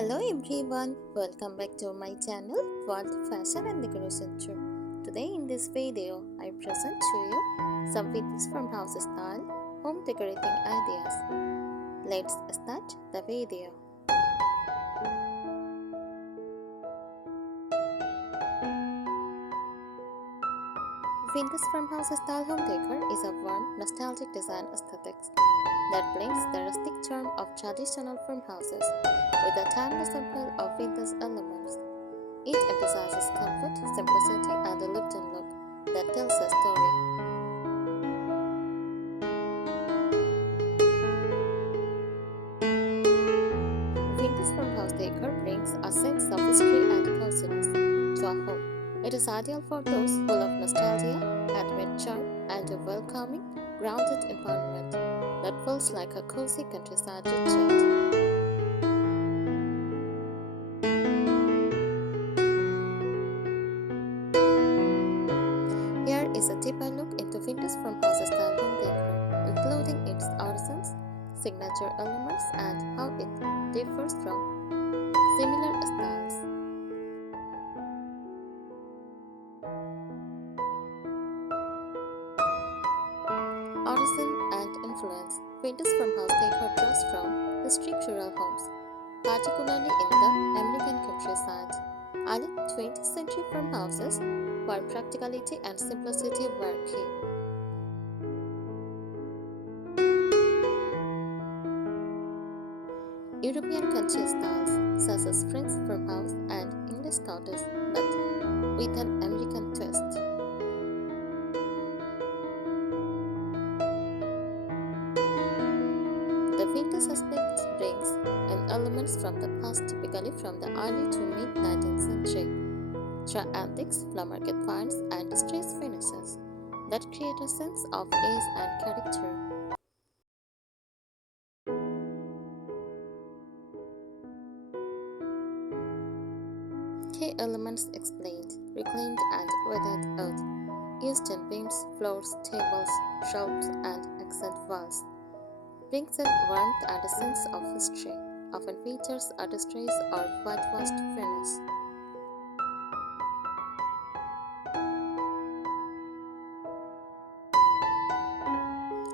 Hello everyone, welcome back to my channel World Fashion and Decoration Tour. Today in this video, I present to you some vintage farmhouse style home decorating ideas. Let's start the video. Vintage farmhouse style home decor is a warm, nostalgic design aesthetics that blends the rustic charm of traditional farmhouses with a timeless appeal of vintage elements. It emphasizes comfort, simplicity, and a lived-in look that tells a story. Vintage farmhouse decor brings a sense of history and coziness to a home. It is ideal for those who love nostalgia, handmade charm, and a welcoming, grounded environment that feels like a cozy countryside retreat. Here is a deeper look into vintage farmhouse style home decor, including its origins, signature elements, and how it differs from similar styles. Origin and influence. Vintage farmhouse decor draws from historic rural homes, particularly in the American countryside. Early 20th century farmhouses where practicality and simplicity were key. European country styles such as French farmhouse and English cottage, but with an American twist. The vintage aspect brings in elements from the past, typically from the early to mid 19th century, through antiques, flea market finds, and distressed finishes that create a sense of age and character. Key elements explained: reclaimed and weathered earth, used in beams, floors, tables, shelves, and accent walls. Brings in warmth and a sense of history, often features a distressed or whitewashed finish.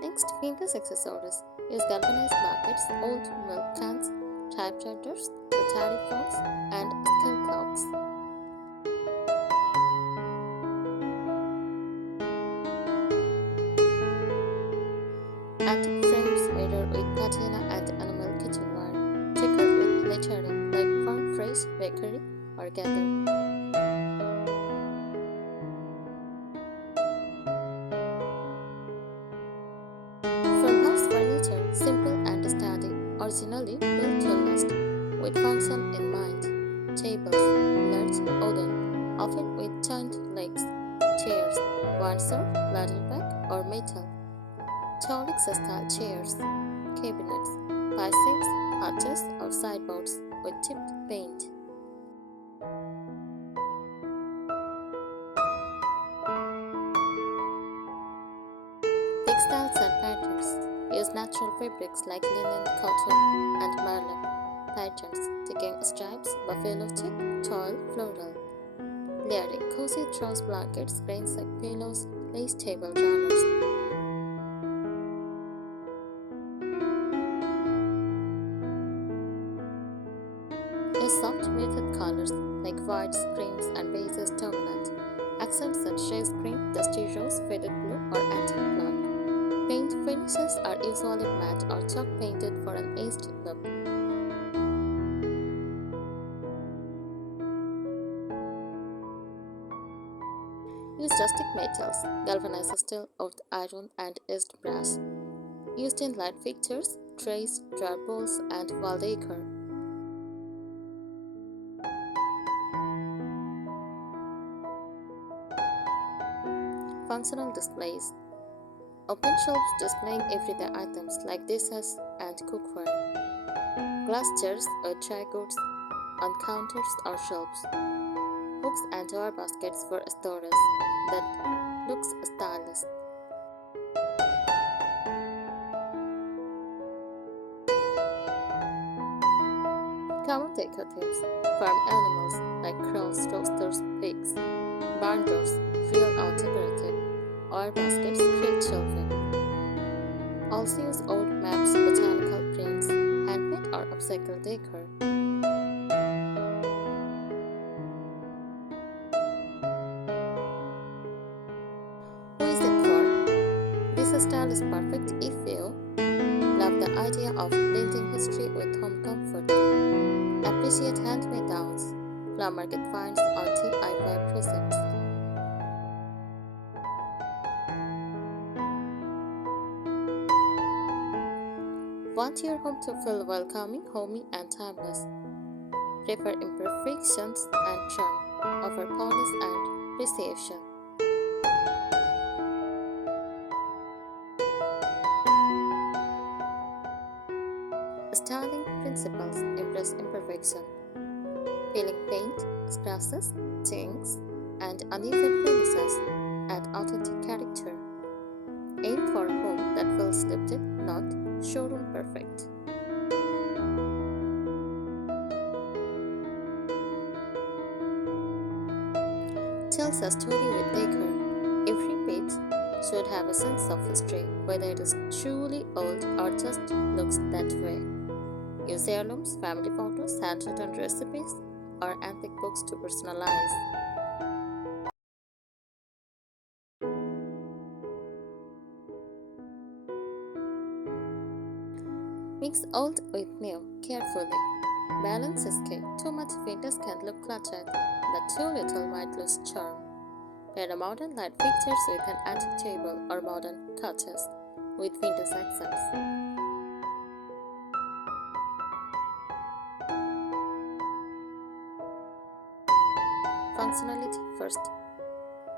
Next, vintage accessories use galvanized buckets, old milk cans, typewriters, rotary phones, and skull clocks. Antique frames mirror with patina and animal kitchenware, checkered with lettering like farm fresh, bakery, or gather. Farmhouse furniture, simple and sturdy, originally built to last, with function in mind. Tables, large, wooden, often with joint legs. Chairs, Warsaw, ladderback, or metal. Tauric style chairs. Cabinets, facings, arches, or sideboards with chipped paint. Textiles and patterns use natural fabrics like linen, cotton, and marlin. Patterns taking stripes, buffalo check, toile, floral. Layering cozy truss blankets, grains like pillows, lace table runners. Use soft muted colors like whites, creams, and beiges dominant. Accents such as green, dusty rose, faded blue, or antique black. Paint finishes are usually matte or chalk painted for an aged look. Use rustic metals, galvanized steel, old iron, and edged brass. Used in light fixtures, trays, drawer bowls, and wall decor. Functional displays. Open shelves displaying everyday items like dishes and cookware. Glass chairs or dry goods on counters or shelves. Hooks and door baskets for storage that looks stylish. Common decor themes: farm animals like crows, roosters, pigs, barn doors, real or decorative, or baskets create shelving. Also use old maps, botanical prints, handmade or upcycled decor. Who is it for? This style is perfect if you love the idea of blending history with home comfort, appreciate handmade downs, flower market finds, or DIY projects. Want your home to feel welcoming, homey, and timeless. Prefer imperfections and charm over polish and precision. Styling principles embrace imperfection. Peeling paint, scratches, dings, and uneven finishes add authentic character. Aim for a home that feels lifted, not showroom perfect. Tells a story with decor. Every page should have a sense of history, whether it is truly old or just looks that way. Use heirlooms, family photos, handwritten recipes, or antique books to personalize. Mix old with new carefully. Balance is key. Too much vintage can look cluttered, but too little might lose charm. Pair a modern light fixtures with an antique table or modern couches with vintage accents. Functionality first.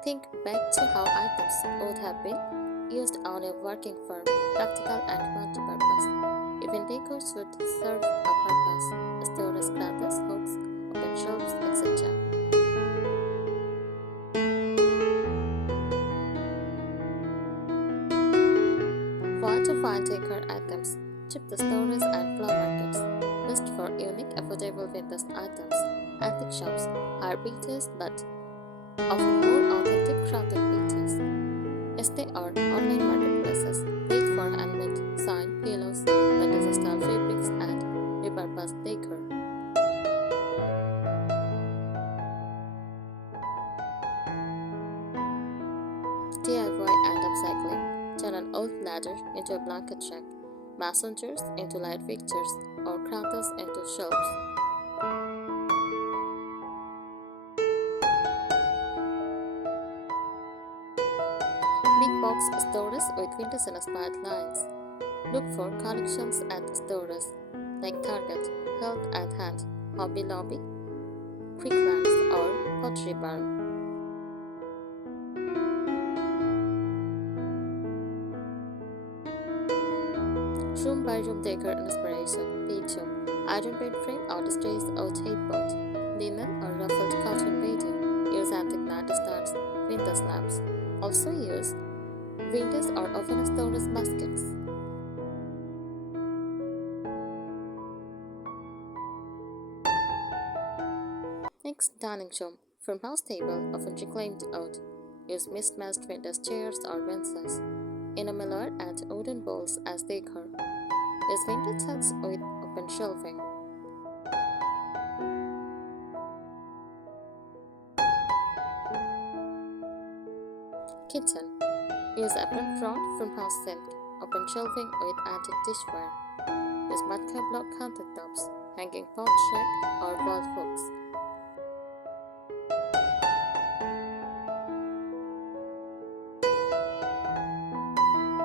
Think back to how items would have been used on a working farm, practical and multi-purpose. Even decor should serve a purpose, storage closets, hooks, open shelves, etc. Want to find decor items? Check the stores and flower markets. Best for unique, affordable vintage items. Antique shops are pieces but often more authentic crafted pieces. As they are online marketplaces, great for handmade sign, pillows, vintage style fabrics, and repurposed decor. DIY and upcycling. Turn an old ladder into a blanket rack, mason jars into light fixtures, or cradles into shelves. Big box stores with vintage inspired lines. Look for collections at stores like Target, Health and Hand, Hobby Lobby, Quicklands, or Pottery Barn. Room by room decor inspiration. Bedroom, iron bed frame or displays or headboard, linen or ruffled cotton bedding. Use antique nightstands, vintage lamps. Also use vintage or oven storage baskets. Next, dining room. Farmhouse table, often reclaimed oud. Use mismatched vintage chairs or benches. Enamelware and wooden bowls as decor. Use vintage sets with open shelving. Kitchen. Use apron front farmhouse sink. Open shelving with antique dishware. Use matka block countertops, hanging pot rack or wall hooks.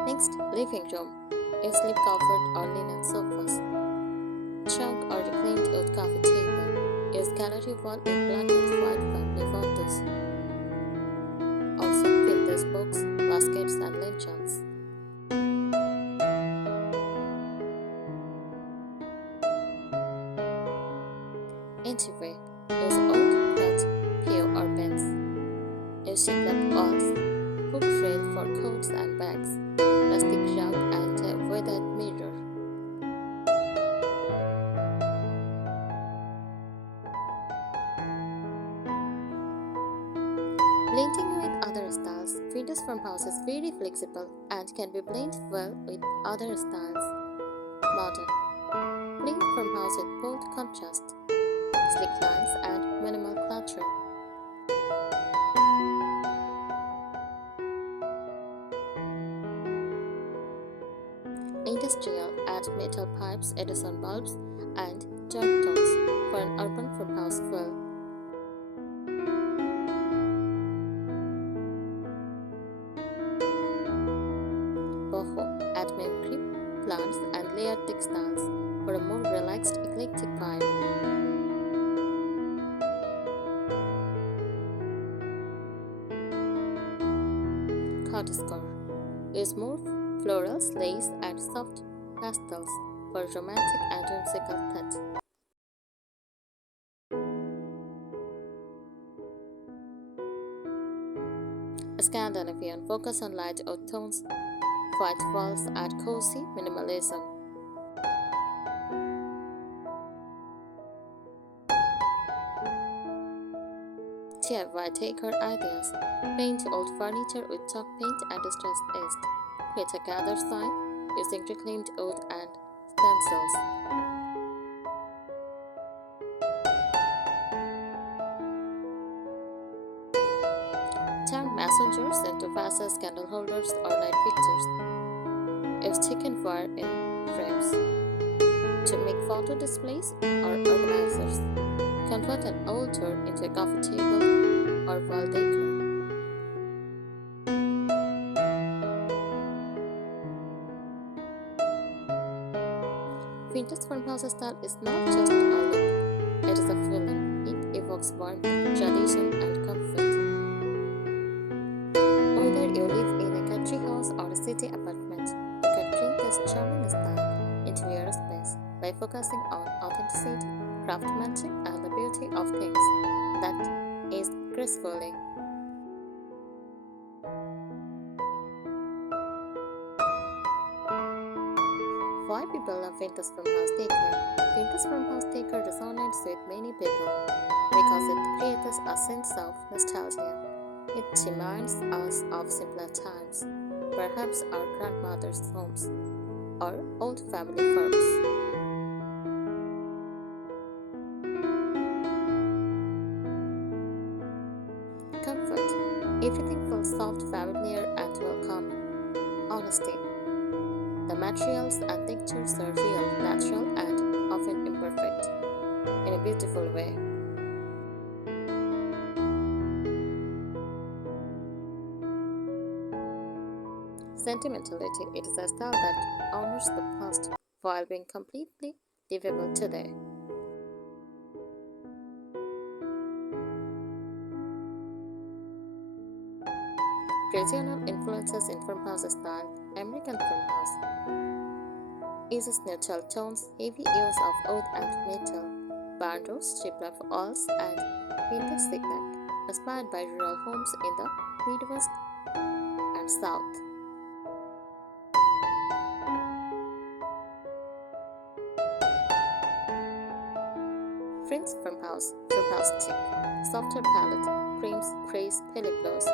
Next, living room. Use slip covered or linen sofas. Trunk or reclaimed old coffee table. Use gallery wall with black and white family photos. Also, vintage books, baskets, and lanterns. Entryway. Use old cut, pew or bends. Use sheet walls, hook rail for coats and bags, rustic rug and a weathered mirror. Blending with other styles, vintage farmhouse is very flexible and can be blended well with other styles. Modern, plain farmhouse with bold contrast, sleek lines and minimal clutter. Industrial, add metal pipes, Edison bulbs, and joint tones for an urban farmhouse feel. Boho, add mimicry, plants, and layered textiles for a more relaxed, eclectic vibe. Cottagecore, use more florals, lace, and soft pastels for romantic and whimsical touch. Scandinavian, focus on light earth tones, white walls add cozy minimalism. DIY Decor Ideas, paint old furniture with chalk paint and distressed edged. Create a gather sign using reclaimed wood and stencils. Turn messengers into vases, candle holders, or light fixtures. Use chicken wire in frames to make photo displays or organizers. Convert an old door into a coffee table or wall decor. Vintage farmhouse style is not just a look, it is a feeling. It evokes warmth, tradition, and comfort. Whether you live in a country house or a city apartment, you can bring this charming style into your space by focusing on authenticity, craftsmanship, and the beauty of things that is gracefully. Why people love vintage farmhouse decor? Vintage farmhouse decor resonates with many people because it creates a sense of nostalgia. It reminds us of simpler times, perhaps our grandmother's homes or old family farms. Comfort. Everything feels soft, familiar, and welcoming. Honesty. The materials and textures are real, natural, and often imperfect in a beautiful way. Sentimentality. It is a style that honors the past while being completely livable today. Regional influences in farmhouse style. American farmhouse uses neutral tones, heavy use of wood and metal, barn roofs, cheap walls, and vintage cement, inspired by rural homes in the Midwest and South. French farmhouse chic, softer palette, creams, grays, pale blues,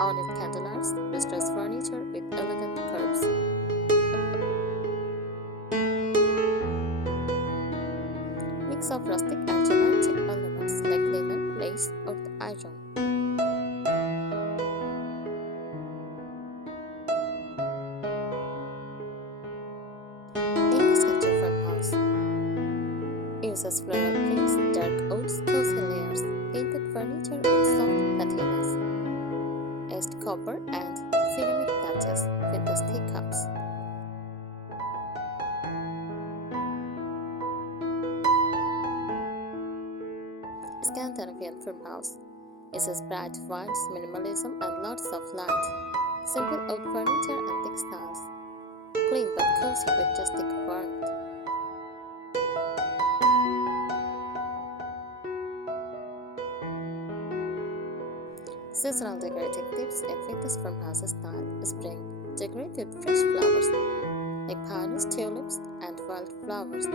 ornate candeliers, distressed furniture with elegant curves. Mix of rustic and romantic elements like linen, lace, or iron. English country farmhouse uses floral prints, dark woods, cozy layers, painted furniture with soft patinas, edged copper, and ceramic touches, vintage teacups. Scandinavian farmhouse uses bright whites, minimalism, and lots of light. Simple oak furniture and textiles. Clean but cozy with rustic warmth. Seasonal decorating tips in vintage farmhouse style. Spring. Decorate with fresh flowers like peonies, tulips, and wildflowers.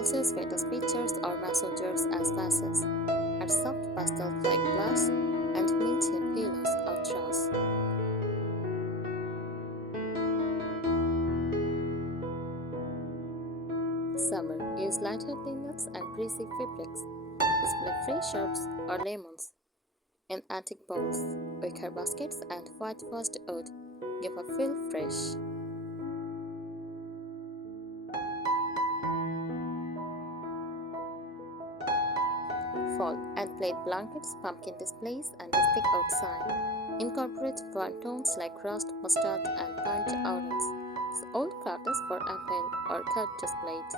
also use vintage pictures or messengers as vases, and soft pastels like glass and Median pillows or straws. Summer, use lighter linens and breezy fabrics. Display fresh herbs or lemons in antique bowls, wicker baskets, and whitewashed wood give a feel fresh. Fall and plaid blankets, pumpkin displays, and rustic outside. Incorporate warm tones like rust, mustard, and burnt orange. This old craft is for apple or cut displayed.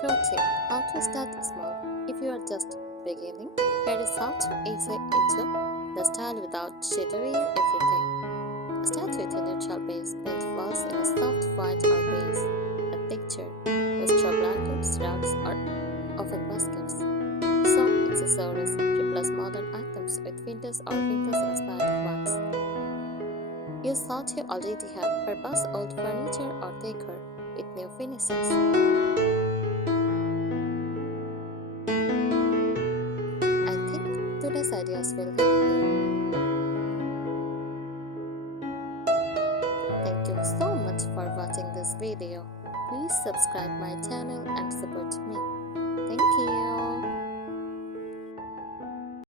Pro tip: how to start small. If you are just beginning, here is how to ease into the style without shadowing everything. Start with a neutral base, paint walls in a soft white or beige. A picture, use straw blankets, rugs, or oven baskets. Some accessories replace modern items with vintage or vintage-inspired ones. Use what you already have, purpose old furniture or decor with new finishes. I think today's ideas will help you. Thank you so much for watching this video. Please subscribe my channel and support me. Thank you.